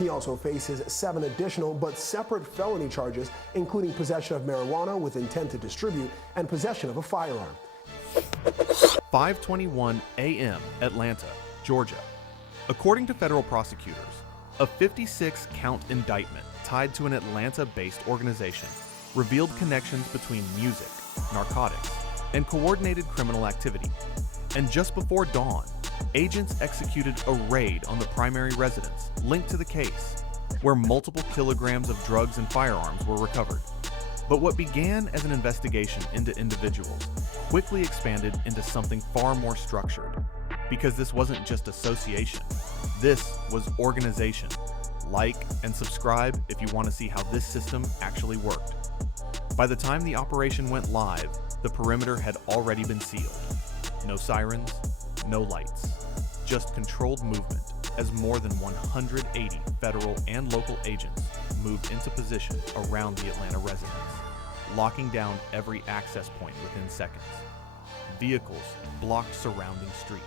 He also faces 7 additional but separate felony charges, including possession of marijuana with intent to distribute and possession of a firearm. 5:21 a.m. Atlanta, Georgia. According to federal prosecutors, a 56-count indictment tied to an Atlanta-based organization revealed connections between music, narcotics, and coordinated criminal activity. And just before dawn, agents executed a raid on the primary residence linked to the case, where multiple kilograms of drugs and firearms were recovered. But what began as an investigation into individuals quickly expanded into something far more structured, because this wasn't just association, this was organization. Like and subscribe if you want to see how this system actually worked. By the time the operation went live, the perimeter had already been sealed. No sirens, no lights, just controlled movement as more than 180 federal and local agents moved into position around the Atlanta residence, locking down every access point within seconds. Vehicles blocked surrounding streets.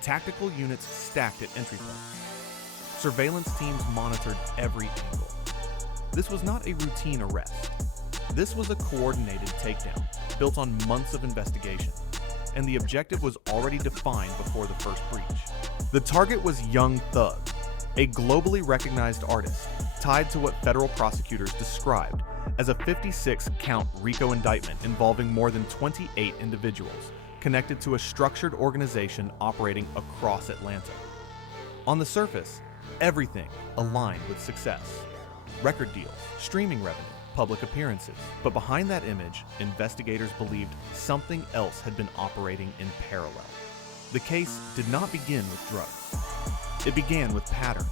Tactical units stacked at entry points. Surveillance teams monitored every angle. This was not a routine arrest. This was a coordinated takedown built on months of investigation, and the objective was already defined before the first breach. The target was Young Thug, a globally recognized artist tied to what federal prosecutors described as a 56-count RICO indictment involving more than 28 individuals connected to a structured organization operating across Atlanta. On the surface, everything aligned with success. Record deals, streaming revenue, public appearances. But behind that image, investigators believed something else had been operating in parallel. The case did not begin with drugs. It began with patterns.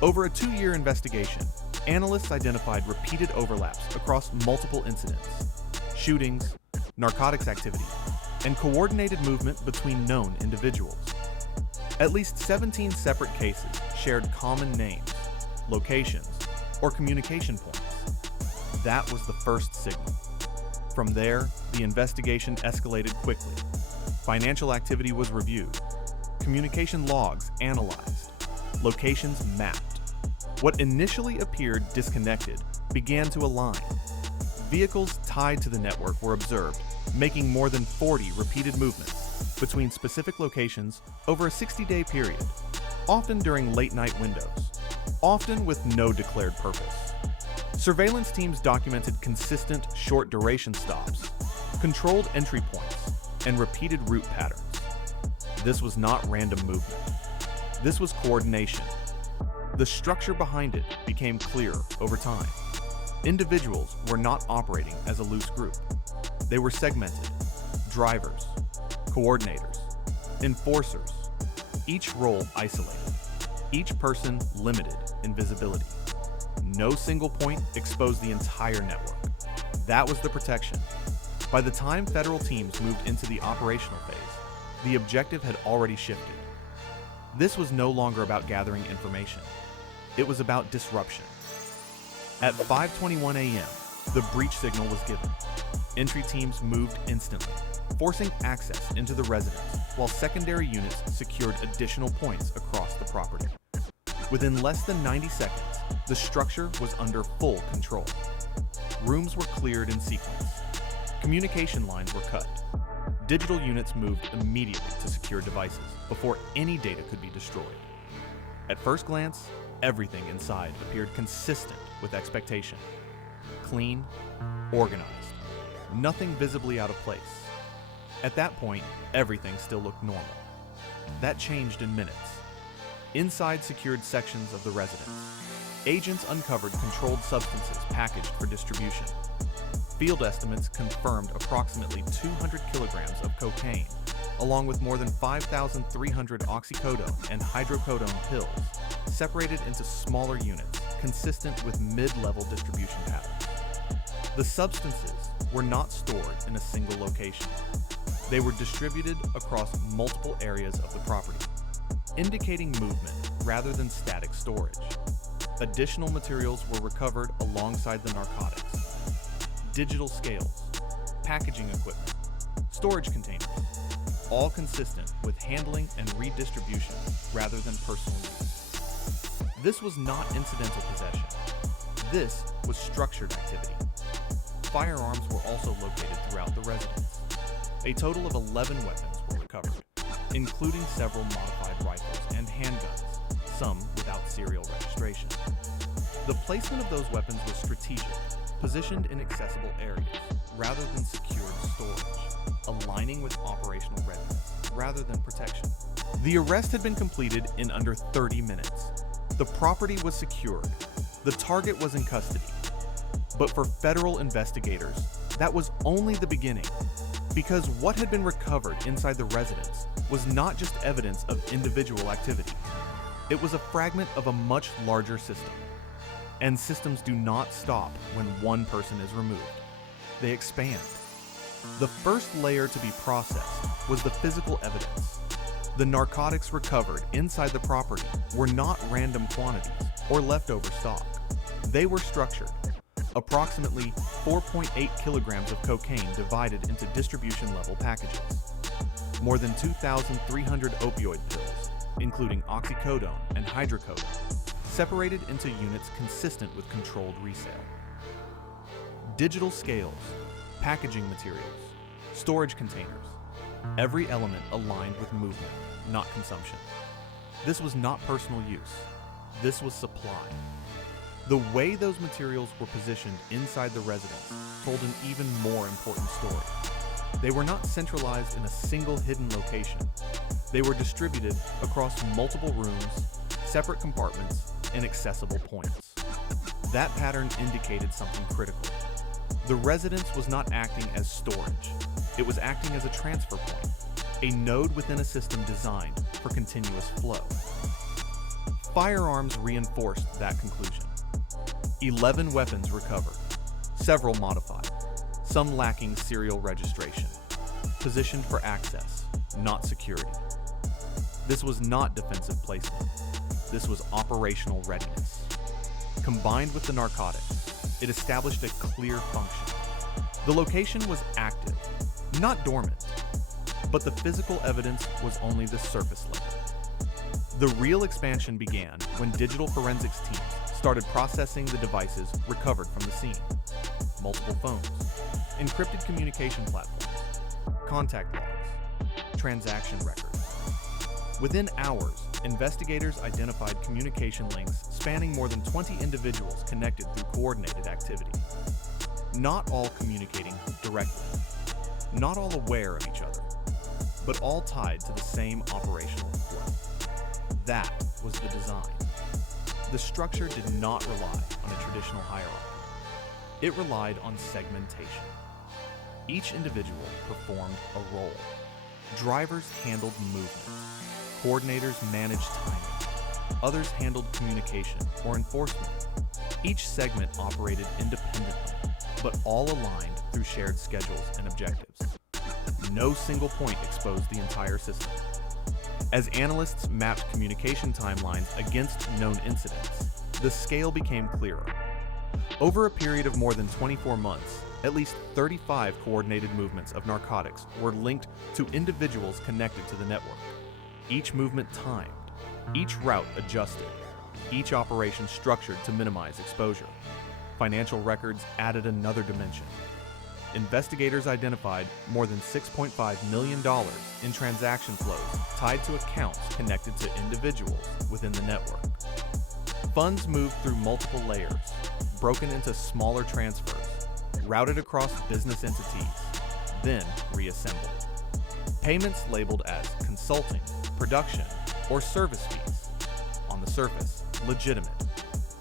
Over a 2-year investigation, analysts identified repeated overlaps across multiple incidents, shootings, narcotics activity, and coordinated movement between known individuals. At least 17 separate cases shared common names, locations, or communication points. That was the first signal. From there, the investigation escalated quickly. Financial activity was reviewed, communication logs analyzed, locations mapped. What initially appeared disconnected began to align. Vehicles tied to the network were observed, making more than 40 repeated movements between specific locations over a 60-day period, often during late-night windows, often with no declared purpose. Surveillance teams documented consistent short-duration stops, controlled entry points, and repeated route patterns. This was not random movement. This was coordination. The structure behind it became clearer over time. Individuals were not operating as a loose group. They were segmented. Drivers, coordinators, enforcers, each role isolated, each person limited in visibility. No single point exposed the entire network. That was the protection. By the time federal teams moved into the operational phase, the objective had already shifted. This was no longer about gathering information. It was about disruption. At 5:21 a.m., the breach signal was given. Entry teams moved instantly, forcing access into the residence, while secondary units secured additional points across the property. Within less than 90 seconds, the structure was under full control. Rooms were cleared in sequence. Communication lines were cut. Digital units moved immediately to secure devices before any data could be destroyed. At first glance, everything inside appeared consistent with expectation. Clean, organized, nothing visibly out of place. At that point, everything still looked normal. That changed in minutes. Inside secured sections of the residence, agents uncovered controlled substances packaged for distribution. Field estimates confirmed approximately 200 kilograms of cocaine, along with more than 5,300 oxycodone and hydrocodone pills, separated into smaller units, consistent with mid-level distribution patterns. The substances were not stored in a single location. They were distributed across multiple areas of the property, indicating movement rather than static storage. Additional materials were recovered alongside the narcotics. Digital scales, packaging equipment, storage containers, all consistent with handling and redistribution rather than personal use. This was not incidental possession. This was structured activity. Firearms were also located throughout the residence. A total of 11 weapons were recovered, including several modified rifles and handguns, some without serial registration. The placement of those weapons was strategic, positioned in accessible areas rather than secured storage, aligning with operational readiness rather than protection. The arrest had been completed in under 30 minutes. The property was secured. The target was in custody. But for federal investigators, that was only the beginning, because what had been recovered inside the residence was not just evidence of individual activity. It was a fragment of a much larger system. And systems do not stop when one person is removed. They expand. The first layer to be processed was the physical evidence. The narcotics recovered inside the property were not random quantities or leftover stock. They were structured. Approximately 4.8 kilograms of cocaine divided into distribution-level packages. More than 2,300 opioid pills, including oxycodone and hydrocodone, separated into units consistent with controlled resale. Digital scales, packaging materials, storage containers, every element aligned with movement, not consumption. This was not personal use. This was supply. The way those materials were positioned inside the residence told an even more important story. They were not centralized in a single hidden location. They were distributed across multiple rooms, separate compartments, and accessible points. That pattern indicated something critical. The residence was not acting as storage. It was acting as a transfer point, a node within a system designed for continuous flow. Firearms reinforced that conclusion. 11 weapons recovered, several modified, some lacking serial registration, positioned for access, not security. This was not defensive placement. This was operational readiness. Combined with the narcotics, it established a clear function. The location was active, not dormant, but the physical evidence was only the surface level. The real expansion began when digital forensics teams started processing the devices recovered from the scene. Multiple phones, encrypted communication platforms, contact logs, transaction records. Within hours, investigators identified communication links spanning more than 20 individuals connected through coordinated activity. Not all communicating directly, not all aware of each other, but all tied to the same operational flow. That was the design. The structure did not rely on a traditional hierarchy. It relied on segmentation. Each individual performed a role. Drivers handled movement. Coordinators managed timing. Others handled communication or enforcement. Each segment operated independently, but all aligned through shared schedules and objectives. No single point exposed the entire system. As analysts mapped communication timelines against known incidents, the scale became clearer. Over a period of more than 24 months, at least 35 coordinated movements of narcotics were linked to individuals connected to the network. Each movement timed, each route adjusted, each operation structured to minimize exposure. Financial records added another dimension. Investigators identified more than $6.5 million in transaction flows tied to accounts connected to individuals within the network. Funds moved through multiple layers, broken into smaller transfers, routed across business entities, then reassembled. Payments labeled as consulting, production, or service fees. On the surface, legitimate.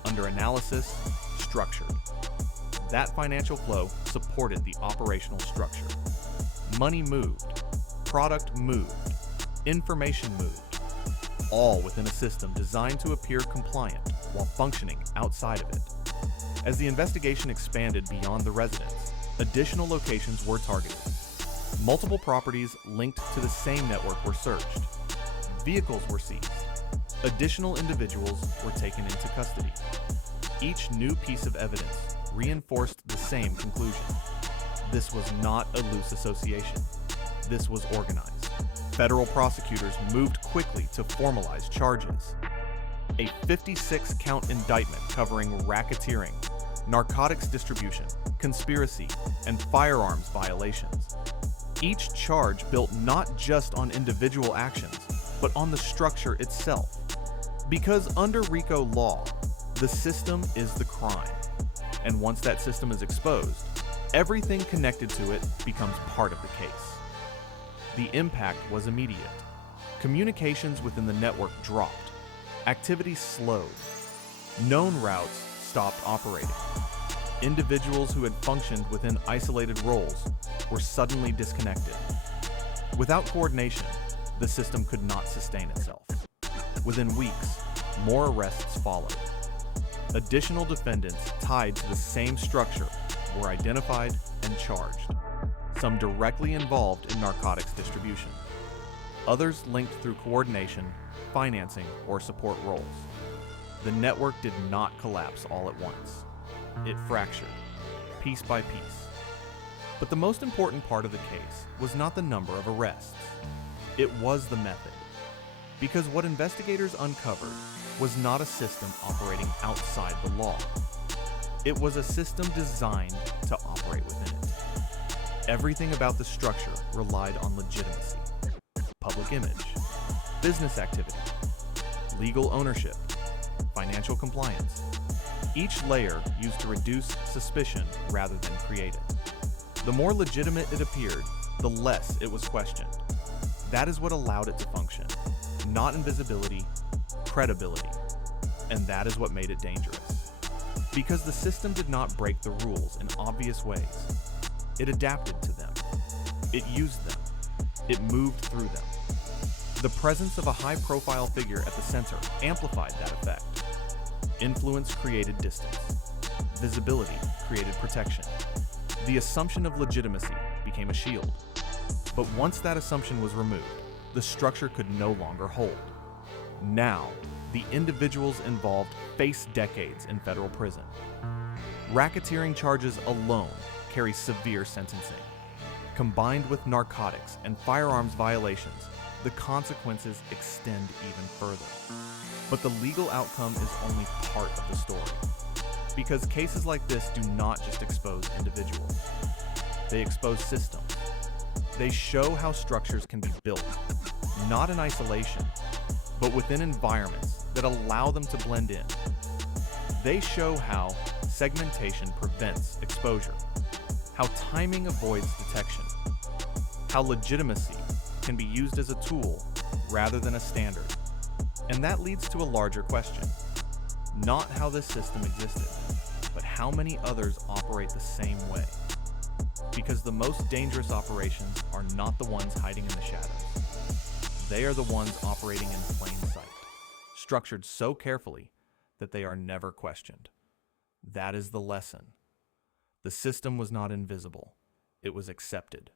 Under analysis, structured. That financial flow supported the operational structure. Money moved, product moved, information moved, all within a system designed to appear compliant while functioning outside of it. As the investigation expanded beyond the residence, additional locations were targeted. Multiple properties linked to the same network were searched. Vehicles were seized. Additional individuals were taken into custody. Each new piece of evidence reinforced the same conclusion. This was not a loose association. This was organized. Federal prosecutors moved quickly to formalize charges. a 56-count indictment covering racketeering, narcotics distribution, conspiracy, and firearms violations. Each charge built not just on individual actions, but on the structure itself. Because under RICO law, the system is the crime. And once that system is exposed, everything connected to it becomes part of the case. The impact was immediate. Communications within the network dropped. Activity slowed. Known routes stopped operating. Individuals who had functioned within isolated roles were suddenly disconnected. Without coordination, the system could not sustain itself. Within weeks, more arrests followed. Additional defendants tied to the same structure were identified and charged, some directly involved in narcotics distribution, others linked through coordination, financing, or support roles. The network did not collapse all at once. It fractured, piece by piece. But the most important part of the case was not the number of arrests. It was the method. Because what investigators uncovered was not a system operating outside the law. It was a system designed to operate within it. Everything about the structure relied on legitimacy, public image, business activity, legal ownership, financial compliance. Each layer used to reduce suspicion rather than create it. The more legitimate it appeared, the less it was questioned. That is what allowed it to function. Not invisibility, credibility. And that is what made it dangerous. Because the system did not break the rules in obvious ways. It adapted to them. It used them. It moved through them. The presence of a high-profile figure at the center amplified that effect. Influence created distance. Visibility created protection. The assumption of legitimacy became a shield. But once that assumption was removed, the structure could no longer hold. Now, the individuals involved face decades in federal prison. Racketeering charges alone carry severe sentencing. Combined with narcotics and firearms violations, the consequences extend even further. But the legal outcome is only part of the story. Because cases like this do not just expose individuals. They expose systems. They show how structures can be built, not in isolation, but within environments that allow them to blend in. They show how segmentation prevents exposure, how timing avoids detection, how legitimacy can be used as a tool rather than a standard. And that leads to a larger question. Not how this system existed, but how many others operate the same way. Because the most dangerous operations are not the ones hiding in the shadows. They are the ones operating in plain sight, structured so carefully that they are never questioned. That is the lesson. The system was not invisible. It was accepted.